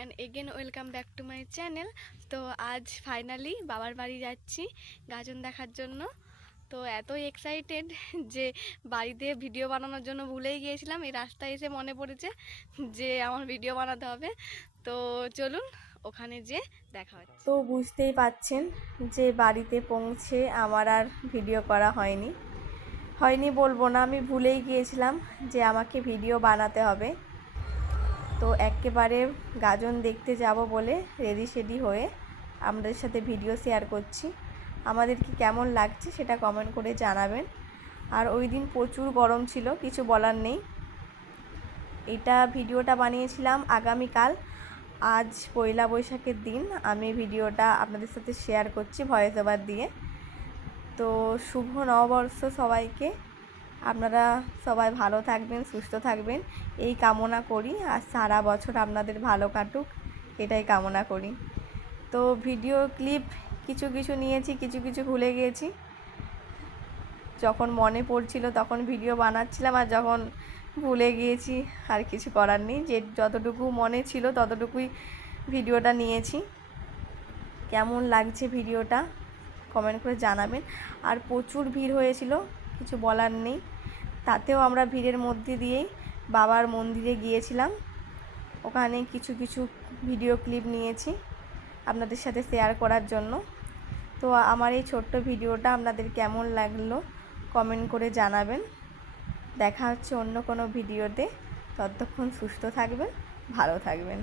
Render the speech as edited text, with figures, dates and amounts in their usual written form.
And again welcome back to my channel. তো আজ finally বাবার বাড়ি যাচ্ছি গাজন দেখার জন্য। তো এতই এক্সাইটেড যে বাড়িতে ভিডিও বানানোর জন্য ভুলেই গিয়েছিলাম। এই রাস্তায় এসে মনে পড়েছে যে আমার ভিডিও বানাতে হবে। তো চলুন ওখানে যে দেখা হচ্ছে। তো বুঝতেই পাচ্ছেন যে বাড়িতে পৌঁছে আমার আর ভিডিও করা হয়নি বলবো না, আমি ভুলেই গিয়েছিলাম যে আমাকে ভিডিও বানাতে হবে। তো একেবারে গাজন দেখতে যাব বলে রেডি হয়ে আমাদের সাথে ভিডিও শেয়ার করছি। আমাদেরকে কেমন লাগছে সেটা কমেন্ট করে জানাবেন। আর ওই দিন প্রচুর গরম ছিল, কিছু বলার নেই। এটা ভিডিওটা বানিয়েছিলাম আগামীকাল, আজ পয়লা বৈশাখের দিন আমি ভিডিওটা আপনাদের সাথে শেয়ার করছি ভয়েস ওভার দিয়ে। তো শুভ নববর্ষ সবাইকে। আপনারা সবাই ভালো থাকবেন, সুস্থ থাকবেন এই কামনা করি। আর সারা বছর আপনাদের ভালো কাটুক এটাই কামনা করি। তো ভিডিও ক্লিপ কিছু নিয়েছি, কিছু ভুলে গিয়েছি। যখন মনে পড়ছিল তখন ভিডিও বানাচ্ছিলাম, আর যখন ভুলে গিয়েছি আর কিছু করার নেই। যে যতটুকু মনে ছিল ততটুকুই ভিডিওটা নিয়েছি। কেমন লাগছে ভিডিওটা কমেন্ট করে জানাবেন। আর প্রচুর ভিড় হয়েছিল, কিছু বলার নেই। তাতেও আমরা ভিড়ের মধ্যে দিয়েই বাবার মন্দিরে গিয়েছিলাম। ওখানে কিছু ভিডিও ক্লিপ নিয়েছি আপনাদের সাথে শেয়ার করার জন্য। তো আমার এই ছোট্ট ভিডিওটা আপনাদের কেমন লাগলো কমেন্ট করে জানাবেন। দেখা হচ্ছে অন্য কোনো ভিডিওতে। ততক্ষণ সুস্থ থাকবেন, ভালো থাকবেন।